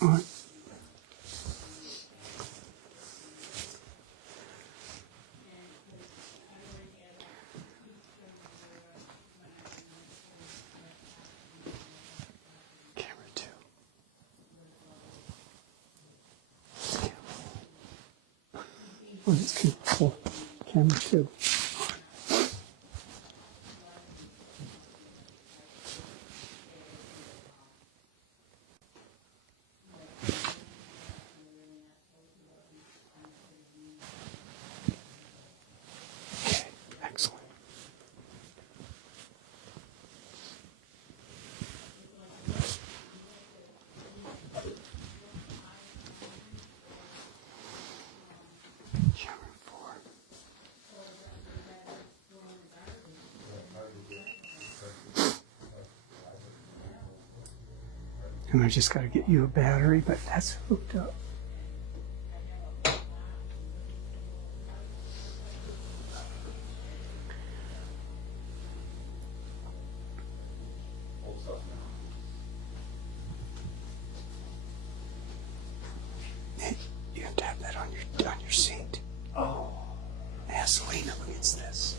on. Camera 2. Oh, it's camera 4. Camera 2. Excellent. Camera 4. And I just got to get you a battery, but that's hooked up. Hey, you have to have that on your seat. Oh, ask Lena who gets this.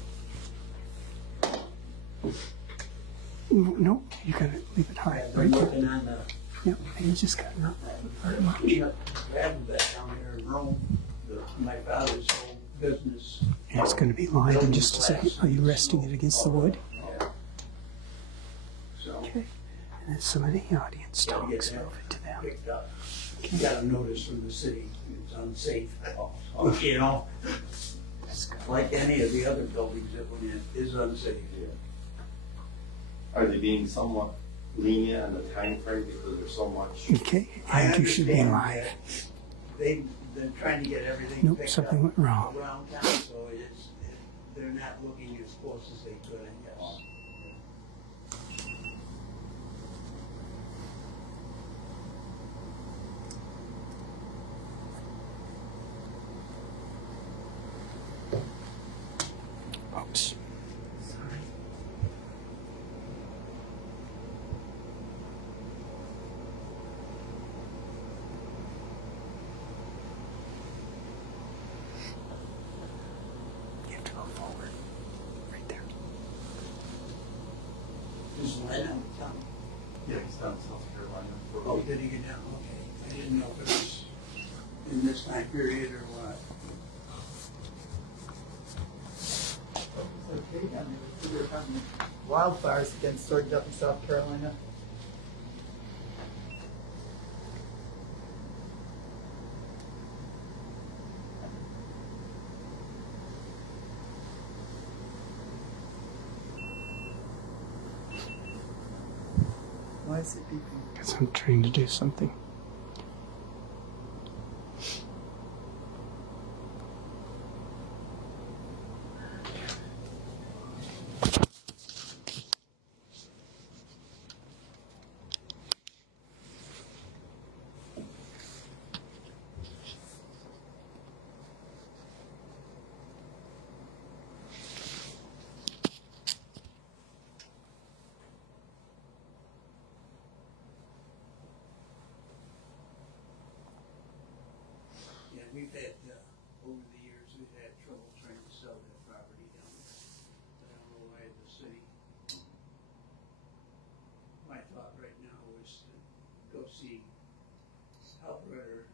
No, you gotta leave it high. Right there. Yep, and you just got not very much. Having that down there in Rome, my father's old business. And it's going to be live in just a second. Are you resting it against the wood? Yeah. So, Okay. And then some of the audience talks. Move it to them. picked up. Okay. Got a notice from the city, it's unsafe. You know, That's good. like any of the other buildings that went in, is unsafe. Are they being somewhat lenient on the time frame because there's so much? Okay, I and you should be understand live. that they've been trying to get everything Nope, picked something up went wrong. around town, so they're not looking as close as they could, I guess. Oops. Sorry. You have to go forward. Right there. Is Len out of town? Yeah, he's down in South Carolina. Oh, did he get down? Okay. I didn't know if it was in this time period or what. Wildfires again started up in South Carolina. Why is it beeping? Because I'm trying to do something. Yeah, we've had, over the years, we've had trouble trying to sell that property down there. I don't know why the city. My thought right now was to go see Alberta,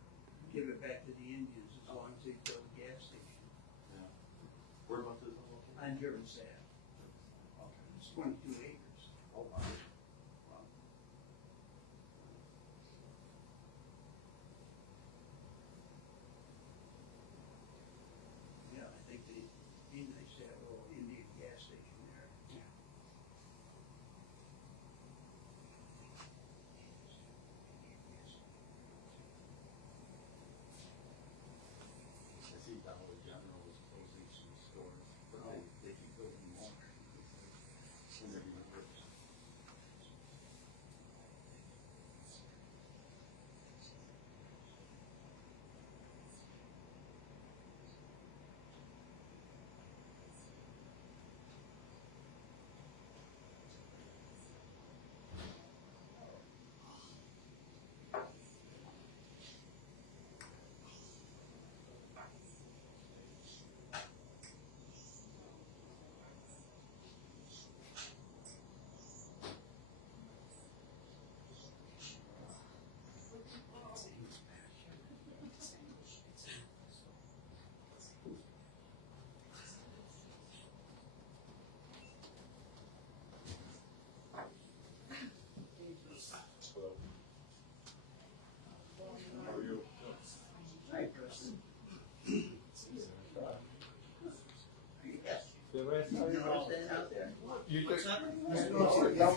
give it back to the Indians as long as they build a gas station. Where about this location? On Jervis Ave. Okay. It's 22 acres. Oh, wow. Wow. Yeah, I think they'd be nice to have a little Indian gas station there. I see Dollar General is closing some stores, but they keep building more. And they're even worse. You took that?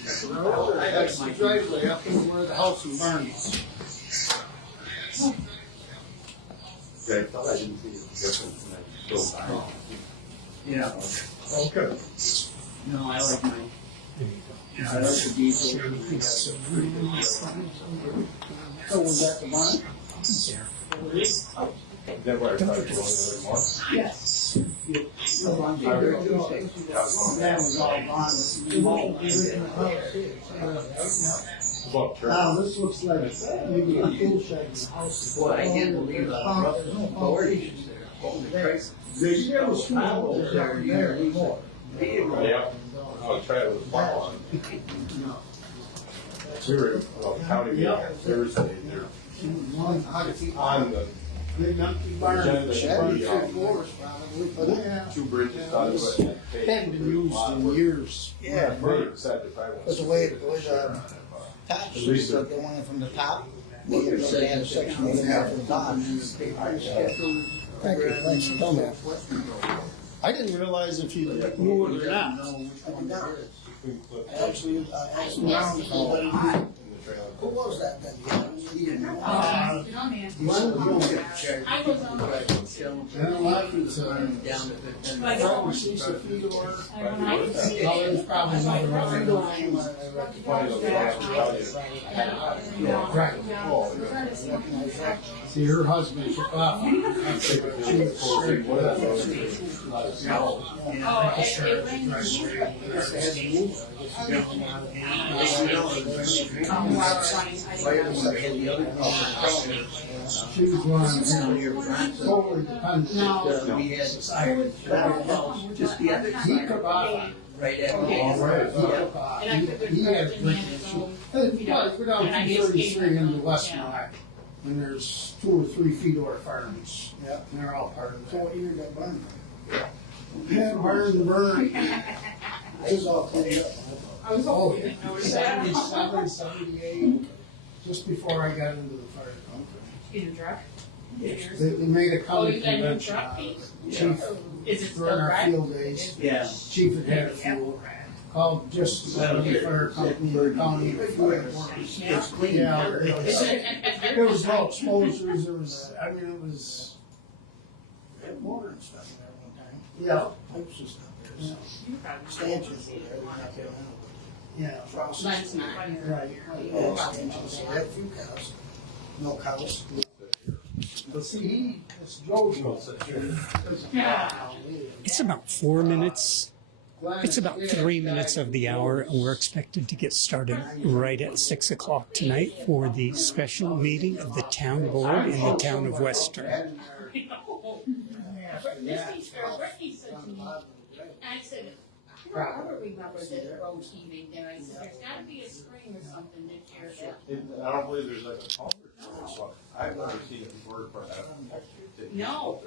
That's the driveway up to where the house and barn is. Okay, I thought I didn't see it different when I drove by. Yeah, Okay. no, I like mine. Yeah, I like the diesel. So was that the barn? Is that where I started going a little more? Yes. That was all gone. About Now, this looks like maybe a tool shed in the house. Boy, I can't believe how rough the storage is there. Holy Christ. They have a school there anymore. Yeah, I'll try it with a farm on. We were, county meeting on Thursday, they're One, how to keep on the big empty barn. agenda Shed, for two the, floors probably, but yeah. two bridges on the west end. Hadn't been used in years. Yeah, They said if I was. Because the way the top At least sheets, like the one from the top, they had a section of it from the bottom. Thank you, thanks for telling me. I didn't realize if you knew it or not. Actually, I asked around, who was that then? He didn't know. I was on the Down to 15. Probably sees the feet or. There's probably not around. Right. See, her husband took off. She was running totally dependent. We had decided just the other He side, took off. right after. He had drinking issues. Go down 233 into West Mile, and there's 2 or 3 Fedor farms. Yeah. And they're all part of So that. what year got burned? Yeah, burn, burn. It was all cleaned up. I was Oh, hoping that there was that. 77, 78, just before I got into the fire company. In a truck? They made a Oh, county you got a new convention truck, out of Pete? it. Chief, Is it still during our right? field days, Yeah. chief had had a fuel, called just the fire company, the county, the fire workers. Yeah. Yeah, there was no exposures, there was, I mean, it was, They had water and stuff in there one time. yeah, Pipes and stuff there, so. You probably- Stanchions were there, not there now. yeah. Crosses. Mine's not here. Right. Yeah, stanchions. They had a few cows. No cows. But see, it's Joe's. It's about 4 minutes. It's about 3 minutes of the hour, and we're expected to get started right at 6 o'clock tonight for the special meeting of the town board in the town of Western. Brittany said to me, I said, I don't ever remember this road heaving there. I said, there's gotta be a spring or something this year that. I don't believe there's like a culvert. I've never seen it word for that. No.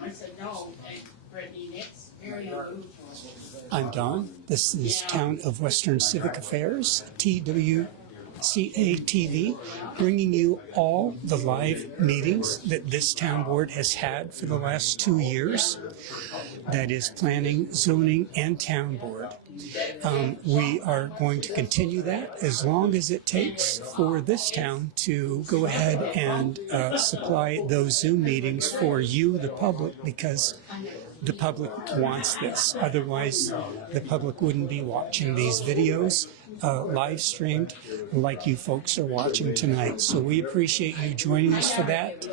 I said, no, and Brittany, it's very unusual. I'm Don. This is Town of Western Civic Affairs, TWCA-TV, bringing you all the live meetings that this town board has had for the last 2 years. That is planning, zoning, and town board. We are going to continue that as long as it takes for this town to go ahead and supply those Zoom meetings for you, the public, because the public wants this. Otherwise, the public wouldn't be watching these videos live streamed like you folks are watching tonight. So we appreciate you joining us for that.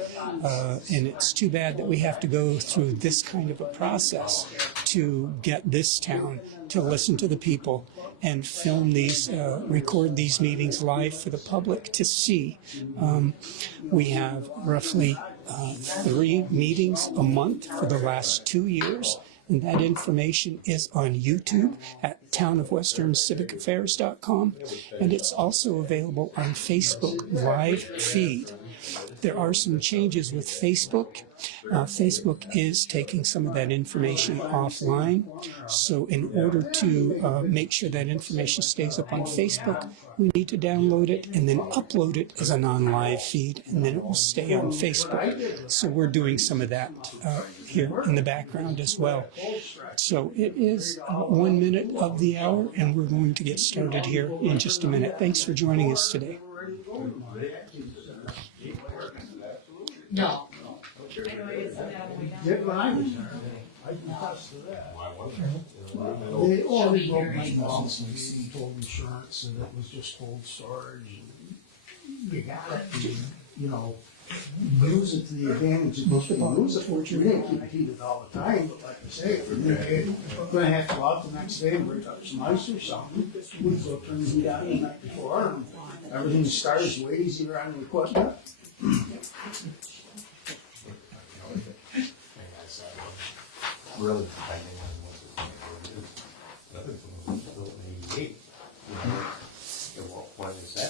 And it's too bad that we have to go through this kind of a process to get this town to listen to the people and film these, record these meetings live for the public to see. We have roughly 3 meetings a month for the last 2 years, and that information is on YouTube at townofwesterncivicaffairs.com, and it's also available on Facebook live feed. There are some changes with Facebook. Facebook is taking some of that information offline. So in order to make sure that information stays up on Facebook, we need to download it and then upload it as a non-live feed, and then it will stay on Facebook. So we're doing some of that here in the background as well. So it is 1 minute of the hour, and we're going to get started here in just a minute. Thanks for joining us today. No. Did when I was there. I can attest to that. They already broke my policy and told insurance that it was just cold storage. And you got it, and, you know, use it to the advantage of most people. Use it for what you need. Keep it heated all the time, but like I say, if you're gonna have to go out the next day and break up some ice or something, we go turn the heat on the night before, and everything starts way easier on the equipment. Really depending on what the neighborhood is. Nothing from was built in '88. When is that?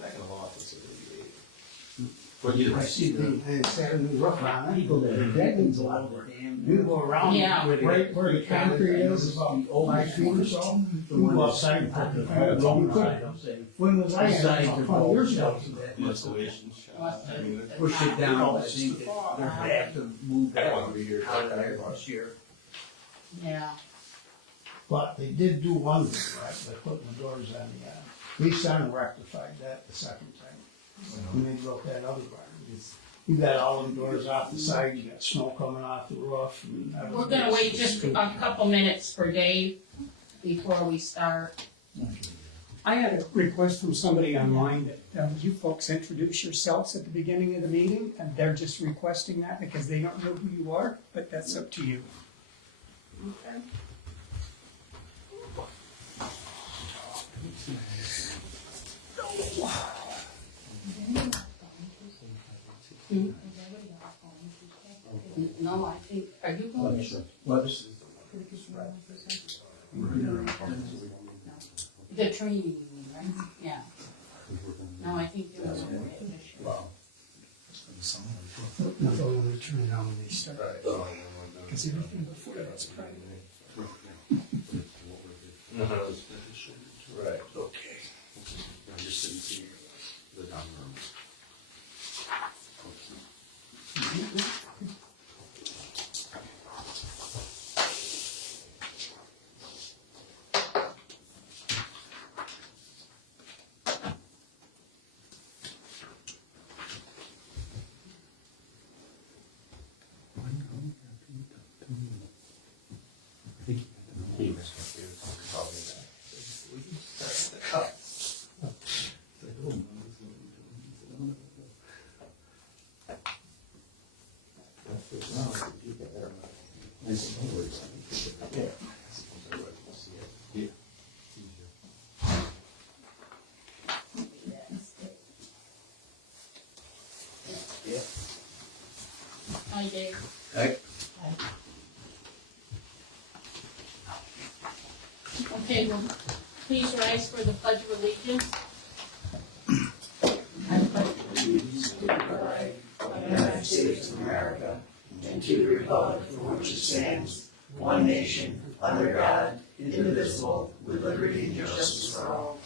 Back in the law, it's '88. But you I see they set a new roof on it, that needs a lot of work. You go around, Yeah. right where the concrete is, about 5 feet or so, you go outside and put the long side. When was I had about 20 years ago? Installation shop. I mean, Push it down, I think that they're gonna have to move I that don't want to be here. out of there this year. Yeah. But they did do one thing, right, by putting the doors on the end. We kind of rectified that the second time. When they built that other barn. You got all them doors off the side, you got snow coming off the roof. And We're gonna wait just a couple minutes for Dave before we start. I had a request from somebody online that you folks introduce yourselves at the beginning of the meeting, and they're just requesting that because they don't know who you are, but that's up to you. Okay. No, I think, are you going to? The training, right? Yeah. No, I think there was a way this year. No, they'll only turn it on when they start, because everything before that's private. Right. Okay. I just didn't see the number. Hi, Dave. Hey. Okay, well, please rise for the Pledge of Allegiance. I pledge allegiance to the flag of the United States of America and to the republic for which it stands, one nation, under God, indivisible, with liberty and justice for all.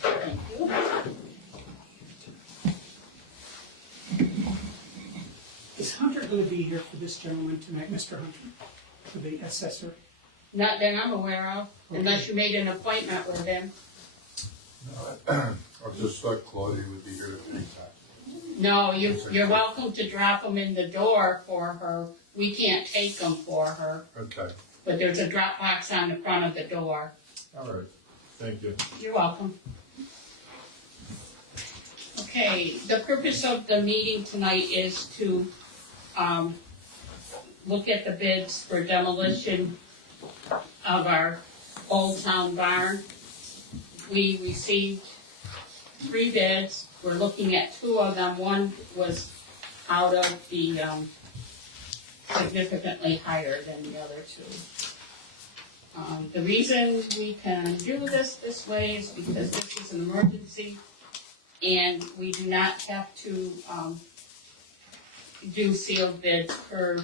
Thank you. Is Hunter going to be here for this gentleman tonight, Mr. Hunter, for the assessor? Not that I'm aware of, unless you made an appointment with him. I just thought Claudia would be here to take that. No, you're welcome to drop them in the door for her. We can't take them for her, Okay, but there's a drop box on the front of the door. all right, thank you. You're welcome. Okay, the purpose of the meeting tonight is to look at the bids for demolition of our Old Town barn. We received 3 bids. We're looking at 2 of them. One was out of the significantly higher than the other 2. The reason we can do this way is because this is an emergency, and we do not have to, do sealed bids per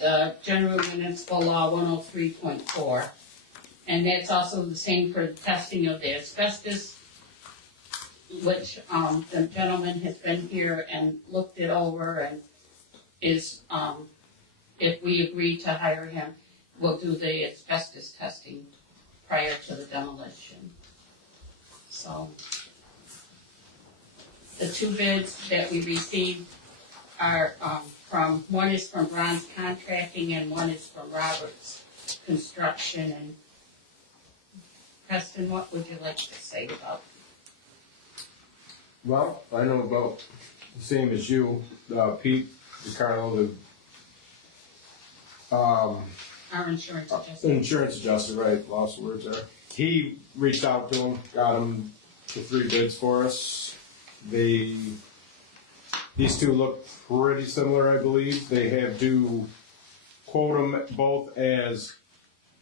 the General Municipal Law 103.4. And that's also the same for the testing of the asbestos, which, the gentleman has been here and looked it over and is, if we agree to hire him, we'll do the asbestos testing prior to the demolition. So, the two bids that we received are, one is from Ron's Contracting and one is from Robert's Construction. And Preston, what would you like to say about? Well, I know about the same as you, Pete DeCarlo, Our insurance adjuster. insurance adjuster, right, lost words there. He reached out to him, got him the 3 bids for us. These two look pretty similar, I believe. They have to quote them both as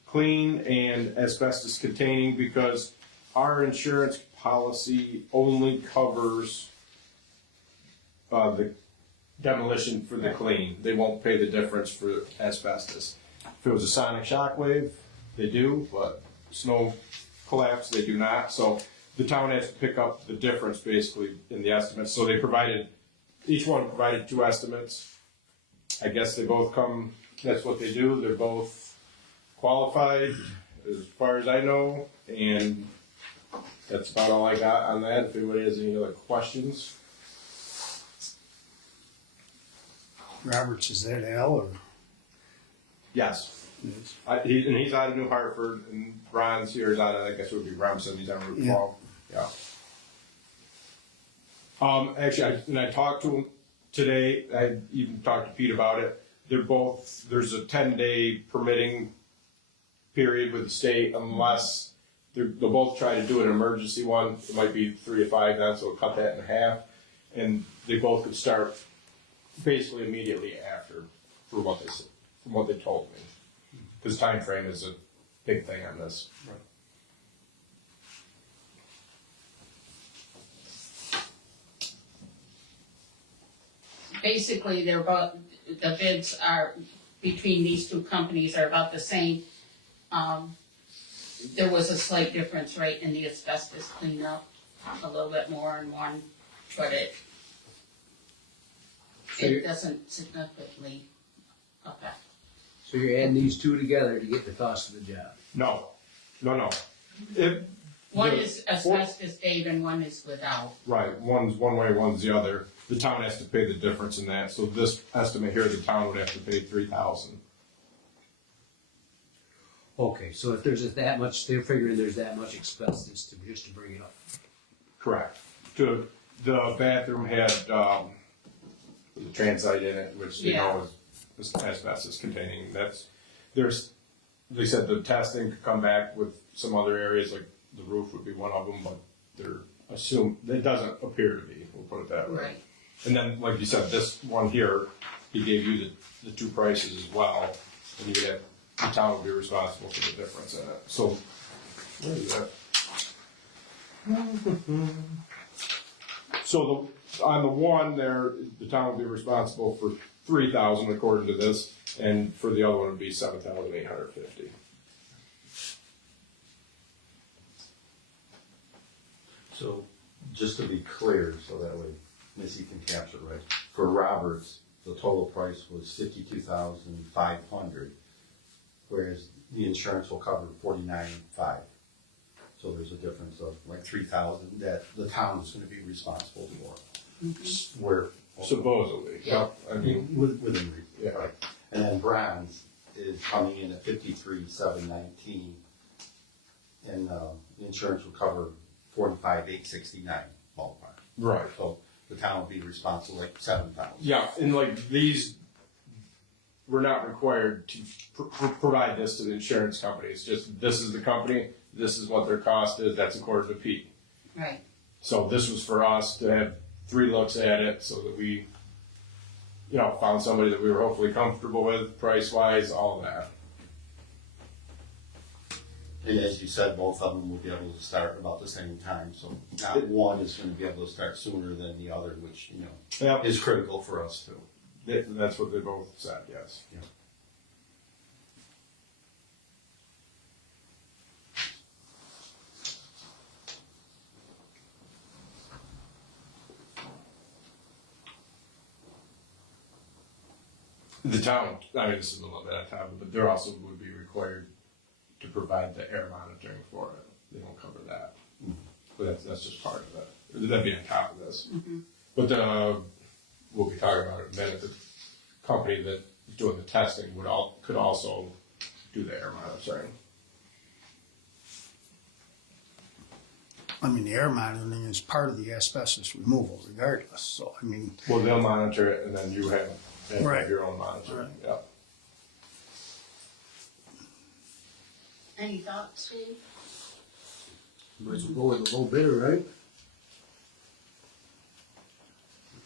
clean and asbestos containing because our insurance policy only covers the demolition for the clean. They won't pay the difference for asbestos. If it was a sonic shock wave, they do, but snow collapse, they do not. So the town has to pick up the difference basically in the estimates. So they provided, each one provided 2 estimates. I guess they both come, that's what they do. They're both qualified as far as I know, and that's about all I got on that. If anybody has any other questions. Roberts, is that Al or? Yes. Yes. He's out of New Hartford, and Ron's here is out of, I guess it would be Remsen, he's on Route 12. Yeah. Actually, I talked to him today, I even talked to Pete about it. They're both, there's a 10-day permitting period with the state unless they'll both try to do an emergency one. It might be 3 to 5 then, so we'll cut that in half. And they both could start basically immediately after for what they said, from what they told me. Because time frame is a big thing on this. Right. Basically, they're about, the bids are, between these two companies are about the same. There was a slight difference, right, in the asbestos cleanup, a little bit more in one, but it doesn't significantly affect. So you're adding these two together to get the cost of the job? No. One is asbestos, Dave, and one is without. Right, one's one way, one's the other. The town has to pay the difference in that. So this estimate here, the town would have to pay $3,000. Okay, so if there's that much, they're figuring there's that much asbestos just to bring it up. Correct. The bathroom had the transite in it, which they know is asbestos containing. They said the testing could come back with some other areas, like the roof would be one of them, but it doesn't appear to be. We'll put it that way. Right. And then, like you said, this one here, he gave you the 2 prices as well, and you would have, the town would be responsible for the difference in it. So, where is that? So on the one there, the town would be responsible for $3,000 according to this, and for the other one would be $7,850. So, just to be clear, so that way Missy can capture it right. For Roberts, the total price was $52,500, whereas the insurance will cover $49,500. So there's a difference of like $3,000 that the town is going to be responsible for. Where Supposedly. Yeah. I mean, within reason. yeah. Right. And then Bronze is coming in at $53,719, and the insurance will cover $45,869 ballpark. Right. So the town will be responsible like $7,000. Yeah, and like these, we're not required to provide this to the insurance company. It's just, this is the company, this is what their cost is, that's according to Pete. Right. So this was for us to have 3 looks at it so that we, found somebody that we were hopefully comfortable with, price-wise, all of that. And as you said, both of them will be able to start about the same time, so not one is gonna be able to start sooner than the other, which, Yeah, is critical for us too. that's what they both said, yes. The town, I mean, this is a little bit on top of it, but they're also would be required to provide the air monitoring for it. They don't cover that. But that's just part of it. That'd be on top of this. But we'll be talking about it in a minute. The company that is doing the testing could also do the air monitoring. I mean, the air monitoring is part of the asbestos removal regardless, so, I mean, Well, they'll monitor it, and then you have Right. your own monitoring. Right. Yeah. Any thoughts, Steve? Might as well go with the low bidder, right?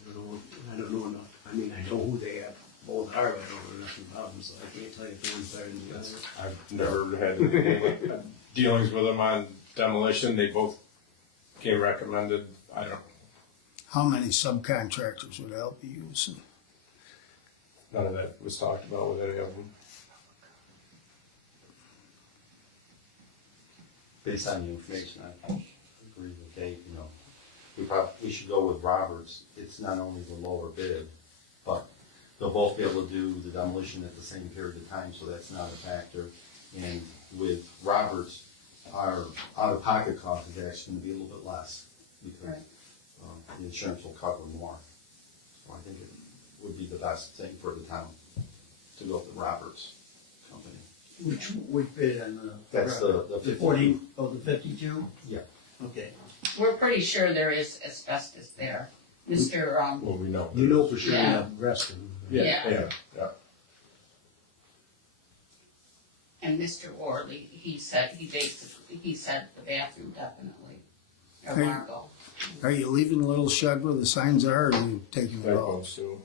I don't know enough. I mean, I know who they have, both are, but I don't know nothing about them, so I can't tell you if one's better than the other. I've never had any dealings with them on demolition. They both came recommended. I don't know. how many subcontractors would help you use? None of that was talked about with any of them. Based on the information, I agree with Dave, we should go with Roberts. It's not only the lower bid, but they'll both be able to do the demolition at the same period of time, so that's not a factor. And with Roberts, our out-of-pocket cost is actually gonna be a little bit less, because Right. The insurance will cover more. So I think it would be the best thing for the town to go with the Roberts company. Which bid on the? That's the The 52. 40, oh, the 52? Yeah. Okay. We're pretty sure there is asbestos there. Mr. Well, we know. You know for sure you Yeah. have Reston. Yeah. Yeah. And Mr. Worley, he said the bathroom definitely. A Okay. marble. Are you leaving the little shed where the signs are, or are you taking it That out? goes too.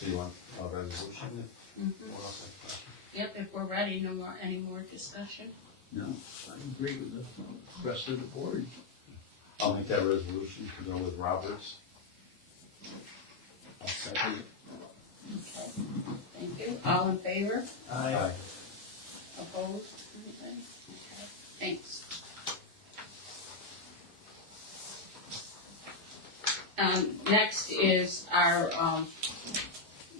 So you want a resolution? Mhm. Or else I have a question? Yep, if we're ready, any more discussion? No, I agree with the rest of the board. I'll make that resolution to go with Roberts. I'll second it. Okay, thank you. All in favor? Aye. Opposed? Anybody? Okay, thanks. Next is our,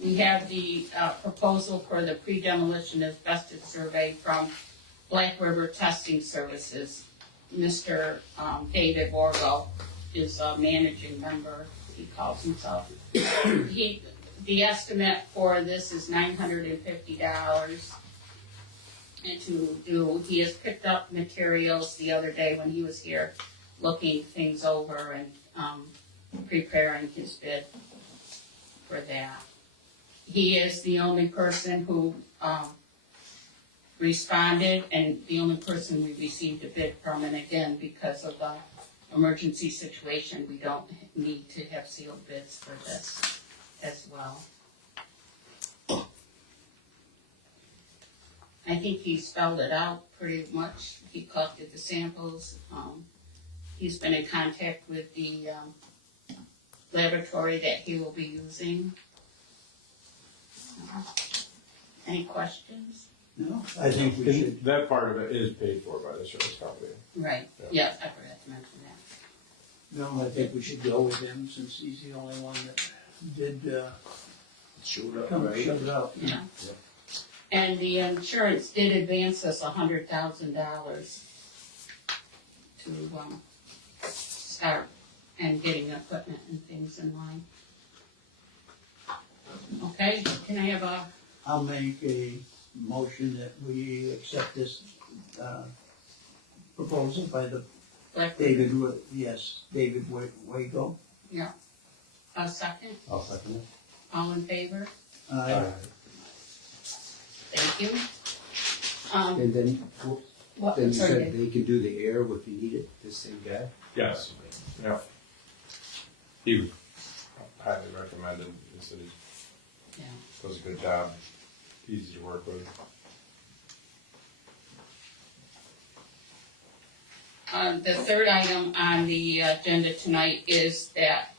we have the proposal for the pre-demolition asbestos survey from Black River Testing Services. Mr. David Borgo is a managing member, he calls himself. The estimate for this is $950. And to do, he has picked up materials the other day when he was here, looking things over and preparing his bid for that. He is the only person who responded and the only person we received a bid from, and again, because of the emergency situation, we don't need to have sealed bids for this as well. I think he spelled it out pretty much. He collected the samples. He's been in contact with the laboratory that he will be using. Any questions? No, I think we should. That part of it is paid for by the insurance company. Right, yeah, I forgot to mention that. No, I think we should go with him since he's the only one that did, Showed up, come, right? shut it up. Yeah. And the insurance did advance us $100,000 to start and getting equipment and things in line. Okay, can I have a, I'll make a motion that we accept this, proposal by the like, David Wago. a second? I'll second it. All in favor? Aye. Thank you. And then, What, then you sorry, said Dave. they can do the air if you need it, this same guy? Yes. Yeah. He highly recommended. He said Does a good job, easy to work with. The third item on the agenda tonight is that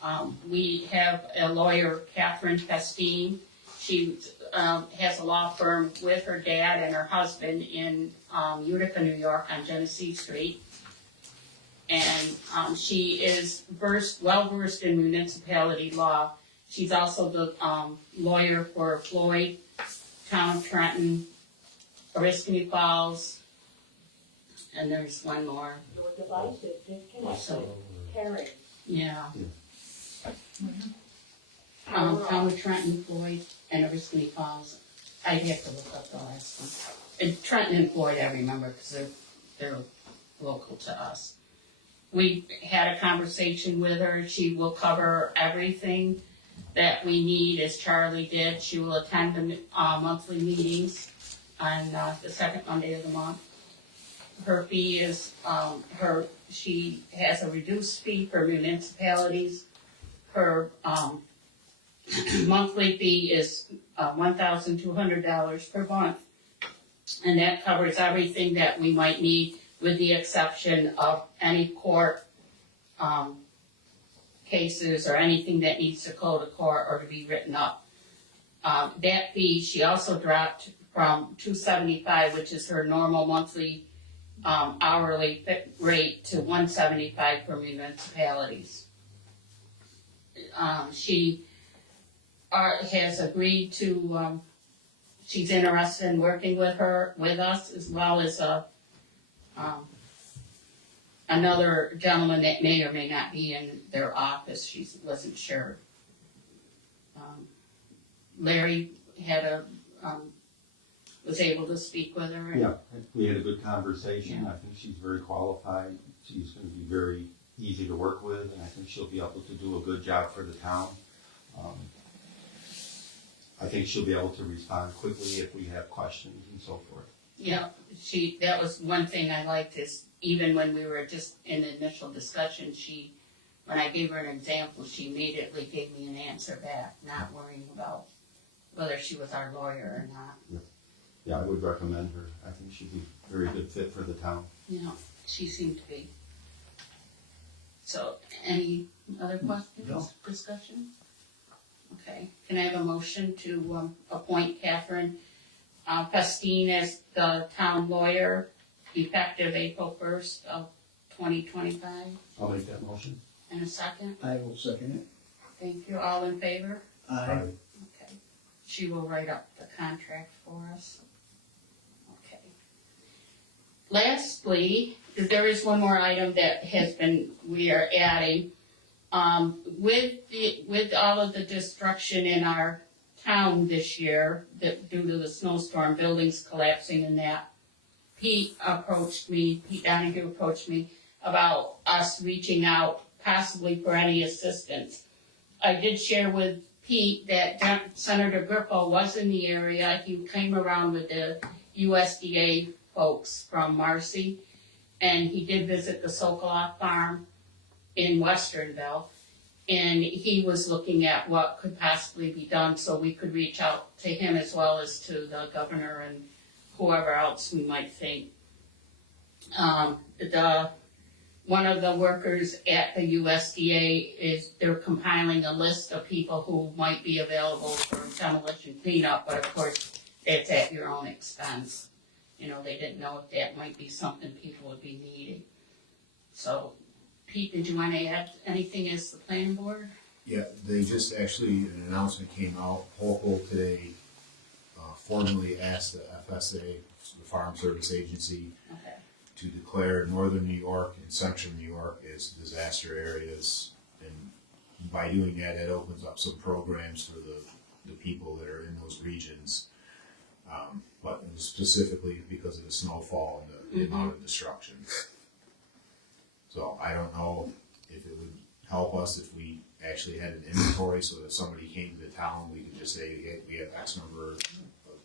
we have a lawyer, Catherine Pestine. She has a law firm with her dad and her husband in Utica, New York on Genesee Street. And she is well versed in municipality law. She's also the lawyer for Floyd, Town of Trenton, Oriskany Falls, and there's one more. Your device is disconnected. Carry. Yeah. Town of Trenton, Floyd, and Oriskany Falls. I'd have to look up the last one. And Trenton and Floyd, I remember, because they're local to us. We had a conversation with her. She will cover everything that we need, as Charlie did. She will attend the monthly meetings on the second Monday of the month. Her fee is, she has a reduced fee for municipalities. Her monthly fee is $1,200 per month. And that covers everything that we might need, with the exception of any court cases or anything that needs to go to court or to be written up. That fee, she also dropped from $275, which is her normal monthly hourly rate, to $175 for municipalities. She has agreed to, she's interested in working with us, as well as another gentleman that may or may not be in their office. She wasn't sure. Larry had was able to speak with her. Yeah, we had a good conversation. I think she's very qualified. She's going to be very easy to work with, and I think she'll be able to do a good job for the town. I think she'll be able to respond quickly if we have questions and so forth. Yeah, that was one thing I liked, is even when we were just in the initial discussion, when I gave her an example, she immediately gave me an answer back, not worrying about whether she was our lawyer or not. Yeah, I would recommend her. I think she'd be a very good fit for the town. Yeah, she seemed to be. So, any other questions, No. discussion? Okay, can I have a motion to appoint Catherine Pestine as the town lawyer, effective April 1st of 2025? I'll make that motion. And a second? I will second it. Thank you. All in favor? Aye. Okay. She will write up the contract for us. Okay. Lastly, there is one more item that we are adding. With all of the destruction in our town this year, due to the snowstorm, buildings collapsing and that, Pete Donahue approached me about us reaching out possibly for any assistance. I did share with Pete that Senator Grippo was in the area. He came around with the USDA folks from Marcy, and he did visit the Sokoloff farm in Westernville, and he was looking at what could possibly be done so we could reach out to him as well as to the governor and whoever else we might think. One of the workers at the USDA they're compiling a list of people who might be available for demolition cleanup, but of course, it's at your own expense. They didn't know if that might be something people would be needing. So, Pete, did you want to add anything as the planning board? Yeah, they just actually, an announcement came out, Hochul today formally asked the FSA, the Farm Service Agency, Okay. to declare northern New York and central New York as disaster areas. And by doing that, it opens up some programs for the people that are in those regions. But specifically because of the snowfall and the amount of destruction. So I don't know if it would help us if we actually had an inventory, so that if somebody came to the town, we could just say, hey, we have X number of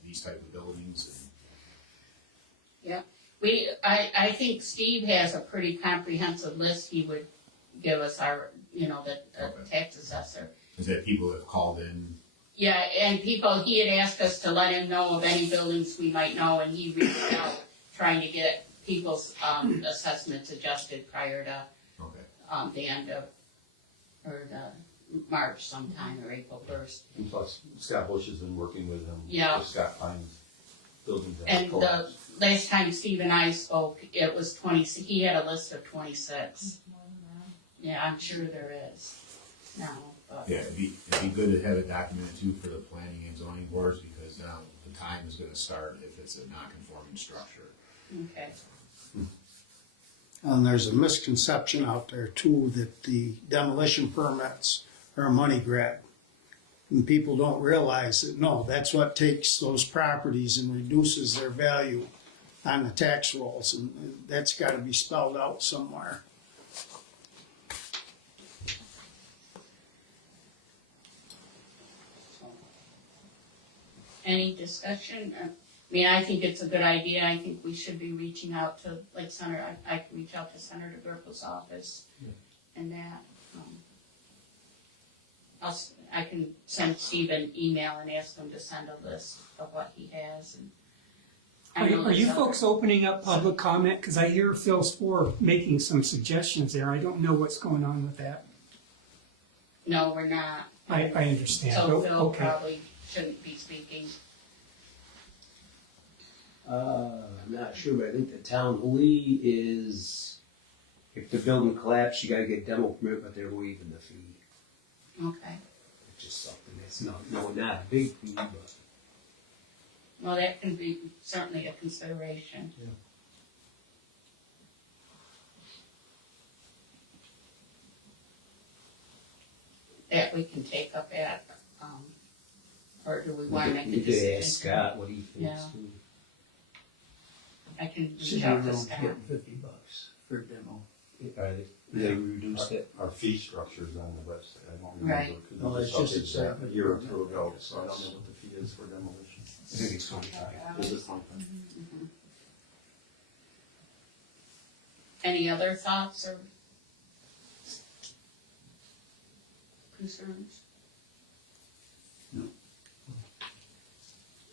these type of buildings. Yeah, I think Steve has a pretty comprehensive list he would give us, our, the Okay. tax assessor. Is that people that have called in? Yeah, and people, he had asked us to let him know of any buildings we might know, and he reached out trying to get people's, assessments adjusted prior to, Okay. the end of, or the March sometime, or April 1st. And plus, Scott Bush has been working with him. Yeah. So Scott finds buildings that And the collapse. last time Steve and I spoke, it was 20, he had a list of 26. Yeah, I'm sure there is now, but. Yeah, it'd be good to have it documented too for the planning and zoning boards, because now the time is gonna start if it's a non-conforming structure. Okay. And there's a misconception out there too, that the demolition permits are a money grab. And people don't realize that, no, that's what takes those properties and reduces their value on the tax rolls, and that's gotta be spelled out somewhere. Any discussion? I mean, I think it's a good idea. I think we should be reaching out to, like, I can reach out to Senator Gerkel's office and that. I can send Steve an email and ask him to send a list of what he has. And Are you folks opening up public comment? Because I hear Phil Spoor making some suggestions there. I don't know what's going on with that. No, we're not. I understand. So Phil Okay. probably shouldn't be speaking. I'm not sure, but I think the town only is, if the building collapsed, you gotta get demo permit, but they're waiving the fee. Okay. It's just something that's not a big fee, but. Well, that can be certainly a consideration. Yeah. That we can take up at, or do we want to make a You could decision? ask Scott what he thinks. Yeah. too. I can So reach you're out to only Scott. getting $50 for a demo. They reduced it. Our fee structure's on the website, I don't Right. remember. 'Cause No, we it's just updated that exactly- a year or two ago, so I don't know what the fee is for demolition. I think it's 25. Is it something? Any other thoughts or concerns? No.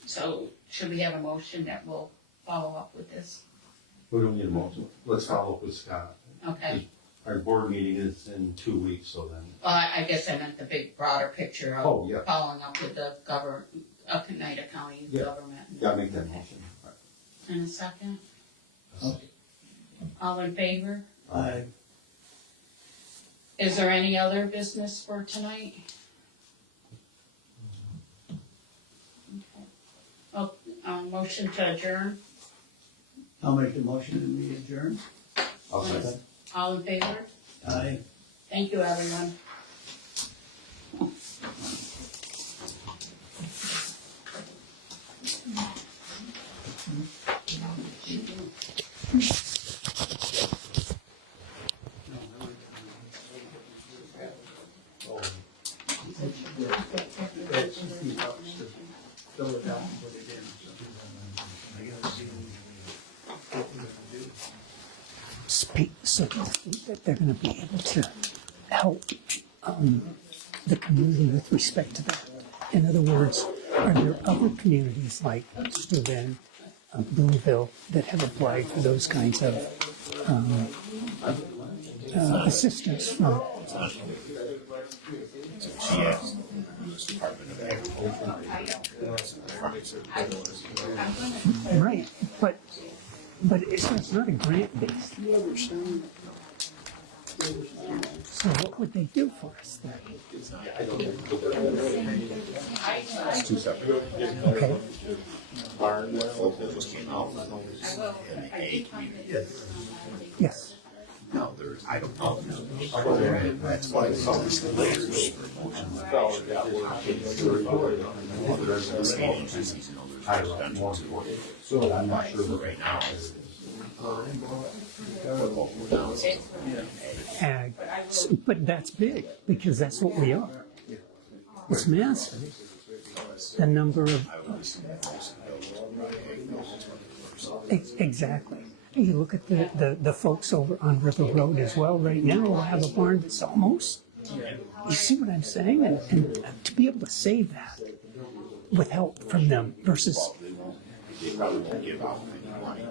So, should we have a motion that will follow up with this? We don't need a motion, let's follow up with Scott. Okay, Our board meeting is in 2 weeks, so then. well, I guess I meant the big broader picture Oh, of yeah. following up with the Oneida County Yeah. government. Gotta make that motion. In a second, Okay. all in favor? Aye. Is there any other business for tonight? Okay. Oh, motion to adjourn, I'll make the motion and we adjourn. I'll second. all in favor? Aye. Thank you, everyone. That's $50 to fill it out and put it in. So I gotta see what we're gonna do. So that they're going to be able to help the community with respect to that. In other words, are there other communities like Leuven, Boonville that have applied for those kinds of assistance from? She asked the Department of Agriculture. Right, but it's not a grant based. So what would they do for us then? It's two separate. Okay. Folks just came out in the A community. Yes. No, there's, I don't know. That's why it's always the layers for motion. Other state agencies and others have done it too. So I'm not sure that right now. Ag, but that's big because that's what we are. It's massive. The number of exactly. You look at the folks over on River Road as well. Right now, we'll have a barn that's almost. You see what I'm saying? And to be able to save that with help from them versus They probably won't give out any money.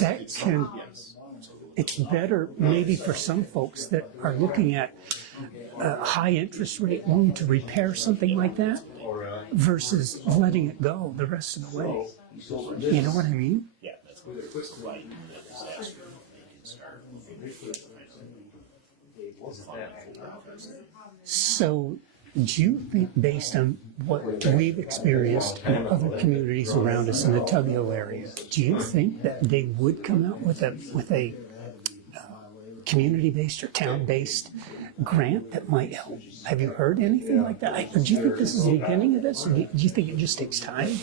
that can, it's better maybe for some folks that are looking at a high interest rate loan to repair something like that versus letting it go the rest of the way. You know what I mean? Yeah, that's what they're providing that disaster. They can start. So, do you think, based on what we've experienced in other communities around us in the Tug Hill area, do you think that they would come out with a community-based or town-based grant that might help? Have you heard anything like that? Do you think this is the beginning of this, or do you think it just takes time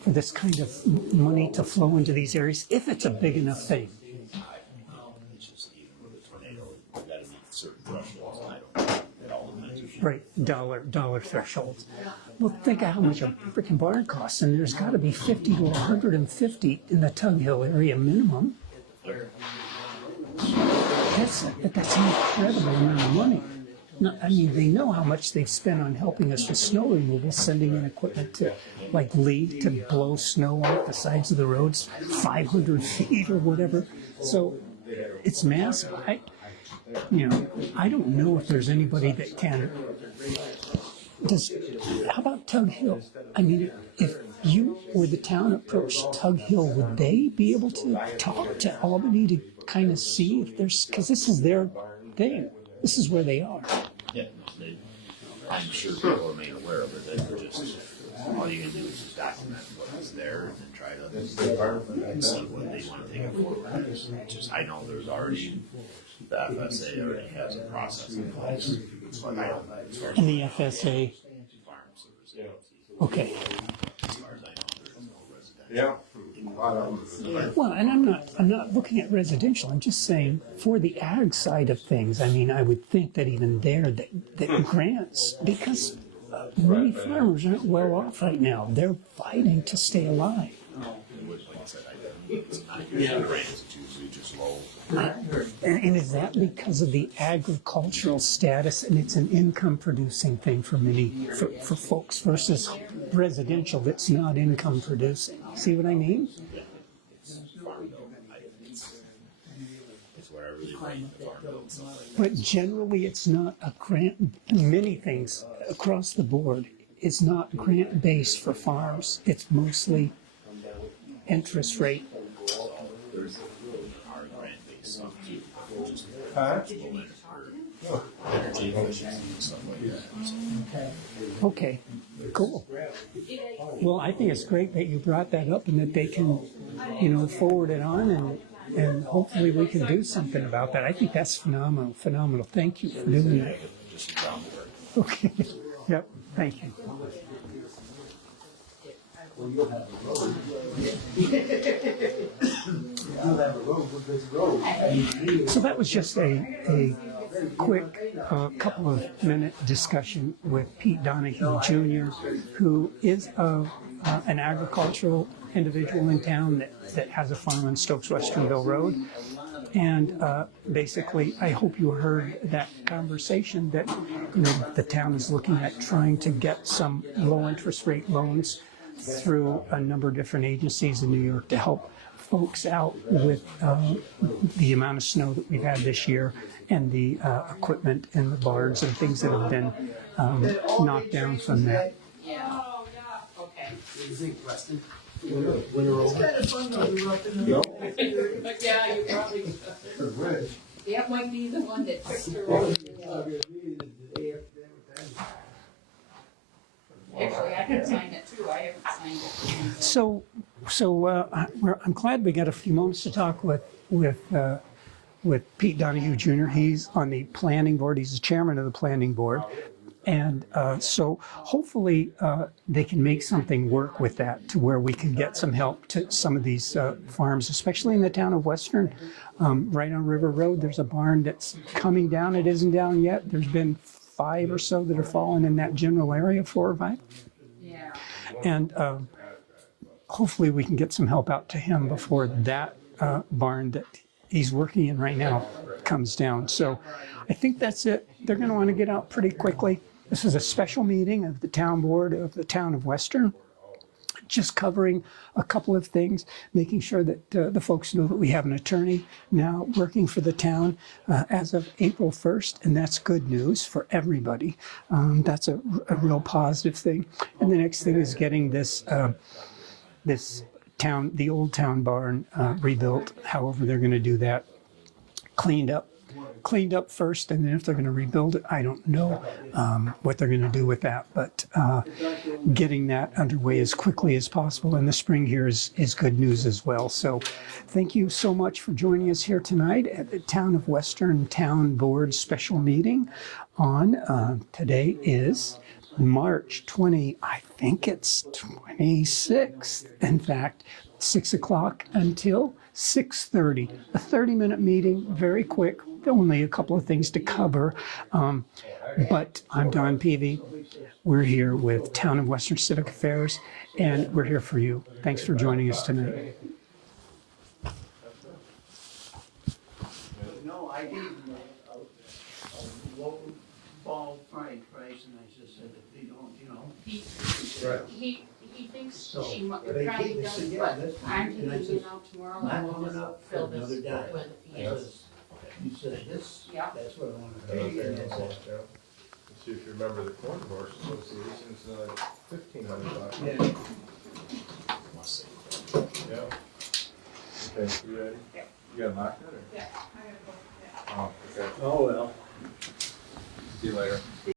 for this kind of money to flow into these areas, if it's a big enough thing? It's just even with a tornado, you gotta meet certain thresholds, and I don't know it all depends. Right, dollar thresholds. Well, think of how much a freaking barn costs, and there's got to be 50 to 150 in the Tug Hill area minimum. That's an incredible amount of money. No, I mean, they know how much they've spent on helping us with snow removal, sending in equipment to, like, lead to blow snow off the sides of the roads, 500 feet or whatever. So it's massive. I don't know if there's anybody that can. How about Tug Hill? I mean, if you or the town approached Tug Hill, would they be able to talk to Albany to kind of see if there's, because this is their thing. This is where they are. Yeah, I'm sure people are made aware of it, that they're just, all you can do is just document what's there and then try to see what they want to take it forward. Just, I know there's already, the FSA already has a process in place, but I don't, as far as And the FSA, farm service agencies, okay. as far as I know, there's no residential. Well, and I'm not looking at residential. I'm just saying for the ag side of things. I mean, I would think that even there, that grants, because many farmers aren't well off right now. They're fighting to stay alive. Like I said, it's not usually grants, it's usually just low. And is that because of the agricultural status, and it's an income producing thing for many for folks versus residential that's not income producing? See what I mean? It's farm bill. It's where I really like the farm bill and stuff like that. But generally, it's not a grant. Many things across the board is not grant based for farms. It's mostly interest rate. There's our grant-based stuff too, just for energy efficiency and stuff like that. Okay, cool. Well, I think it's great that you brought that up and that they can, forward it on and hopefully we can do something about that. I think that's phenomenal. Thank you for doing that. Just groundwork. Okay. Yep. Thank you. So that was just a quick couple of minute discussion with Pete Donahue Jr., who is an agricultural individual in town that has a farm on Stokes Westernville Road. And basically, I hope you heard that conversation that the town is looking at trying to get some low interest rate loans through a number of different agencies in New York to help folks out with the amount of snow that we've had this year and the equipment in the barns and things that have been knocked down from that. Yeah. Okay. It's kind of fun though, we're up in the. But yeah, you probably. That might be the one that took the road. Actually, I can sign it too. I haven't signed it. So I'm glad we got a few moments to talk with Pete Donahue Jr. He's on the planning board. He's the chairman of the planning board. And so hopefully they can make something work with that to where we can get some help to some of these farms, especially in the town of Western. Right on River Road, there's a barn that's coming down. It isn't down yet. There's been 5 or so that are fallen in that general area, 4 or 5. Yeah. And hopefully we can get some help out to him before that barn that he's working in right now comes down. So I think that's it. They're going to want to get out pretty quickly. This is a special meeting of the town board of the town of Western, just covering a couple of things, making sure that the folks know that we have an attorney now working for the town as of April 1st, and that's good news for everybody. That's a real positive thing. And the next thing is getting this town, the old town barn rebuilt, however they're going to do that, cleaned up first, and then if they're going to rebuild it, I don't know what they're going to do with that, but getting that underway as quickly as possible in the spring here is good news as well. So thank you so much for joining us here tonight at the Town of Western Town Board special meeting on, today is March 20, I think it's 26th, in fact, 6 o'clock until 6:30, a 30-minute meeting, very quick, only a couple of things to cover. But I'm Don Peavey. We're here with Town of Western Civic Affairs, and we're here for you. Thanks for joining us tonight. No, I gave him a low ball fine price, and I just said that they don't, you know. He thinks So, she they probably said, does, yeah, but that's fine. aren't And I you said, leaving out tomorrow? not And we'll coming just up for fill this another dime. with I yes. says, you said this, Yeah. that's what I wanna pay, and that's it. See if you remember the Corn Horse Association, it's like $1,500. Yeah. Yeah. Okay, you ready? Yeah. You got locked it or? Yeah, I gotta go, yeah. Oh, okay. Oh, well. See you later.